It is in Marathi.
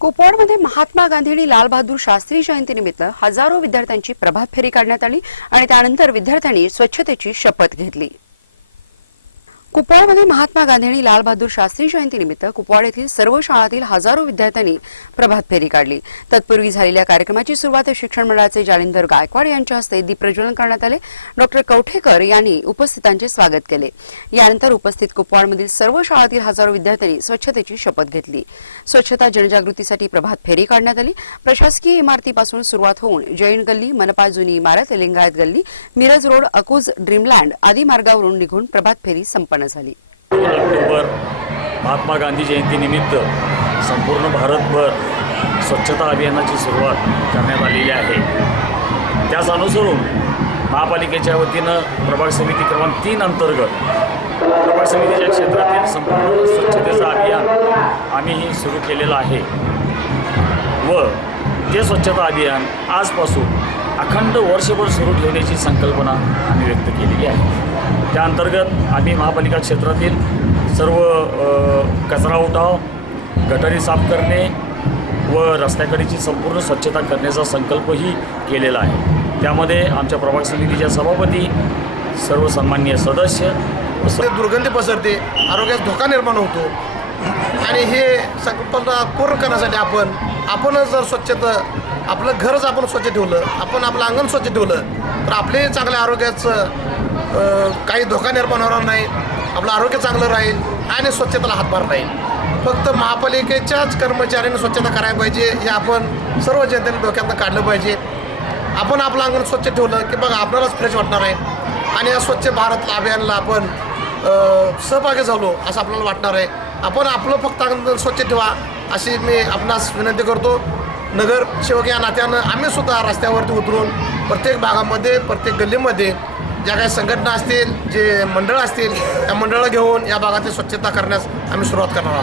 कुपवाडमध्ये महात्मा गांधी आणि लालबहादूर शास्त्री जयंतीनिमित्त हजारो विद्यार्थ्यांची प्रभात फेरी काढण्यात आली आणि त्यानंतर विद्यार्थ्यांनी स्वच्छतेची शपथ घेतली. कुपवाडमध्ये महात्मा गांधी आणि लालबहादूर शास्त्री जयंतीनिमित्त कुपवाड येथील सर्व शाळांतील हजारो विद्यार्थ्यांनी प्रभात फेरी काढली. तत्पूर्वी झालेल्या कार्यक्रमाची सुरुवात शिक्षण मंडळाचे जालिंदर गायकवाड यांच्या हस्ते दीपप्रज्वलन करण्यात आले. डॉक्टर कवठेकर यांनी उपस्थितांचे स्वागत केले. यानंतर उपस्थित कुपवाडमधील सर्व शाळांतील हजारो विद्यार्थ्यांनी स्वच्छतेची शपथ घेतली. स्वच्छता जनजागृतीसाठी प्रभात फेरी काढण्यात आली. प्रशासकीय इमारतीपासून सुरुवात होऊन जैन गल्ली मनपा जुनी इमारत लिंगायत गल्ली मिरज रोड अकुज ड्रीमलँड आदी मार्गावरून निघून प्रभात फेरी संपन्न झाली. ऑक्टोबर महात्मा गांधी जयंतीनिमित्त संपूर्ण भारतभर स्वच्छता अभियानाची सुरुवात करण्यात आलेली आहे. त्याच अनुसरून महापालिकेच्या वतीनं प्रभाग समिती क्रमांक तीन अंतर्गत प्रभाग समितीच्या क्षेत्रातील संपूर्ण स्वच्छतेचं अभियान आम्ही सुरू केलेलं आहे. व ते स्वच्छता अभियान आजपासून अखंड वर्षभर सुरू ठेवण्याची संकल्पना आम्ही व्यक्त केलेली आहे. त्या अंतर्गत आम्ही महापालिका क्षेत्रातील सर्व कचरा उठाव गटारी साफ करणे व रस्त्याकडेची संपूर्ण स्वच्छता करण्याचा संकल्पही केलेला आहे. त्यामध्ये आमच्या प्रभाग समितीच्या सभापती सर्व सन्माननीय सदस्य दुर्गंधी पसरते आरोग्यास धोका निर्माण होतो. आणि हे संकल्पना पूर्ण करण्यासाठी आपण आपणच जर स्वच्छता आपलं घरच आपण स्वच्छ ठेवलं आपण आपलं अंगण स्वच्छ ठेवलं तर आपले चांगल्या आरोग्याचं काही धोका निर्माण होणार नाही आपलं आरोग्य चांगलं राहील आणि स्वच्छतेला हातभार राहील. फक्त महापालिकेच्याच कर्मचाऱ्यांनी स्वच्छता करायला पाहिजे हे आपण सर्व जनतेने डोक्यातनं काढलं पाहिजे. आपण आपलं अंगण स्वच्छ ठेवलं की बघा आपल्यालाच फ्रेश वाटणार आहे. आणि या स्वच्छ भारत अभियानाला आपण सहभागी झालो असं आपल्याला वाटणार आहे. आपण आपलं फक्त अंगण स्वच्छ ठेवा अशी मी आपणास विनंती करतो. नगरसेवक या नात्यानं आम्ही सुद्धा रस्त्यावरती उतरून प्रत्येक भागामध्ये प्रत्येक गल्लीमध्ये ज्या काही संघटना असतील जे मंडळ असतील त्या मंडळं घेऊन या भागातील स्वच्छता करण्यास आम्ही सुरुवात करणार आहोत.